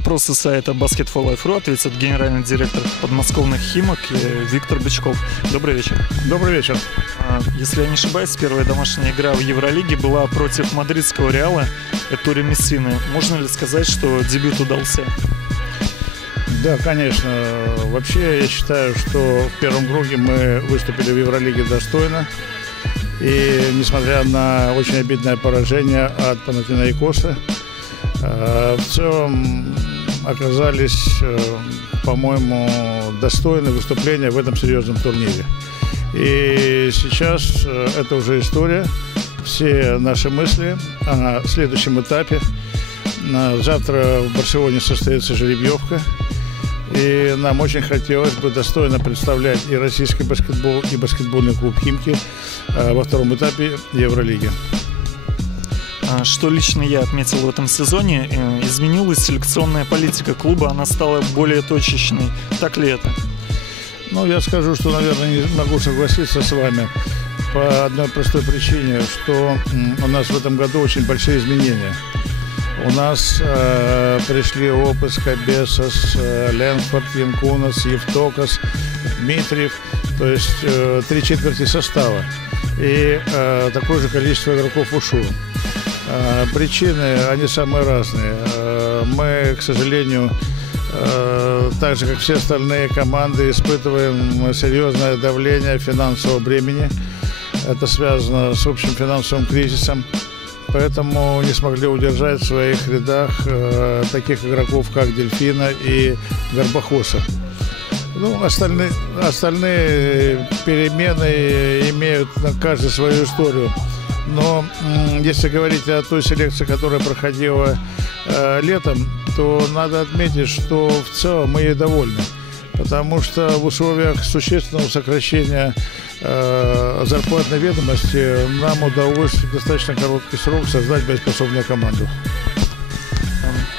вопросы сайта Basketball.ru ответит генеральный директор подмосковных «Химок» Виктор Бычков. Добрый вечер. Добрый вечер. Если я не ошибаюсь, первая домашняя игра в Евролиге была против мадридского Реала Ettore Messina. Можно ли сказать, что дебют удался? Да, конечно. Вообще, я считаю, что в первом круге мы выступили в Евролиге достойно. И несмотря на очень обидное поражение от Панатинаикоса, в целом оказались, по-моему, достойны выступления в этом серьезном турнире. И сейчас это уже история. Все наши мысли о следующем этапе. Завтра в Барселоне состоится жеребьевка. И нам очень хотелось бы достойно представлять и российский баскетбол, и баскетбольный клуб «Химки» во втором этапе Евролиги. Что лично я отметил в этом сезоне, изменилась селекционная политика клуба, она стала более точечной. Так ли это? Ну, я скажу, что, наверное, не могу согласиться с вами по одной простой причине, что у нас в этом году очень большие изменения. У нас пришли Опыска, Бесос, Ленфорд, Янкунас, Евтокас, Дмитриев, то есть 3/4 состава. И такое же количество игроков ушло. Причины, они самые разные. Мы, к сожалению, так же, как все остальные команды, испытываем серьезное давление финансового бремени. Это связано с общим финансовым кризисом. Поэтому не смогли удержать в своих рядах таких игроков, как Дельфина и Горбахоса. Ну, остальные перемены имеют каждый свою историю. Но если говорить о той селекции, которая проходила летом, то надо отметить, что в целом мы ей довольны. Потому что в условиях существенного сокращения зарплатной ведомости нам удалось в достаточно короткий срок создать боеспособную команду.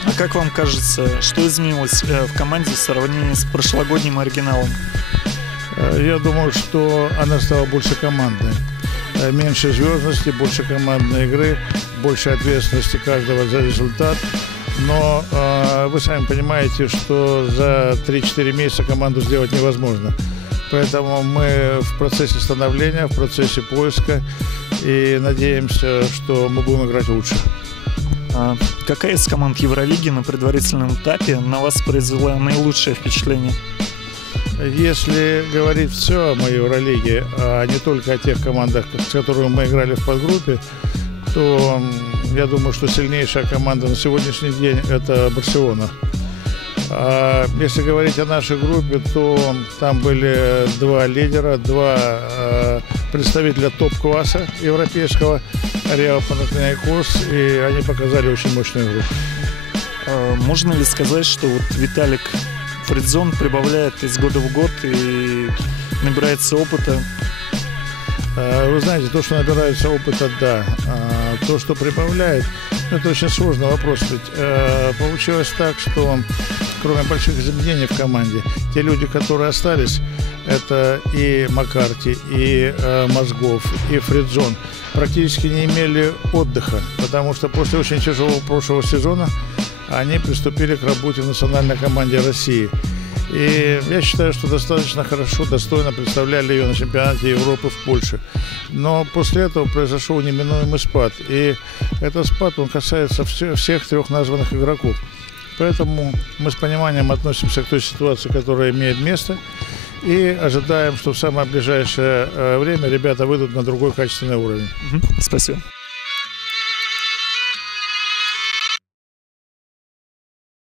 А как вам кажется, что изменилось в команде в сравнении с прошлогодним оригиналом? Я думаю, что она стала больше командной. Меньше звездности, больше командной игры, больше ответственности каждого за результат. Но вы сами понимаете, что за 3-4 месяца команду сделать невозможно. Поэтому мы в процессе становления, в процессе поиска и надеемся, что мы будем играть лучше. Какая из команд Евролиги на предварительном этапе на вас произвела наилучшее впечатление? Если говорить в целом о Евролиге, а не только о тех командах, с которыми мы играли в подгруппе, то я думаю, что сильнейшая команда на сегодняшний день – это Барселона. А если говорить о нашей группе, то там были два лидера, два представителя топ-класса европейского, Реал, Панатинаикос, и они показали очень мощную игру. Можно ли сказать, что вот Виталик Фридзон прибавляет из года в год и набирается опыта? Вы знаете, то, что набирается опыта, да. То, что прибавляет, это очень сложный вопрос. Ведь получилось так, что кроме больших изменений в команде, те люди, которые остались, это и Маккарти, и Мозгов, и Фридзон, практически не имели отдыха, потому что после очень тяжелого прошлого сезона они приступили к работе в национальной команде России. И я считаю, что достаточно хорошо, достойно представляли ее на чемпионате Европы в Польше. Но после этого произошел неминуемый спад. И этот спад, он касается всех трех названных игроков. Поэтому мы с пониманием относимся к той ситуации, которая имеет место. И ожидаем, что в самое ближайшее время ребята выйдут на другой качественный уровень. Спасибо.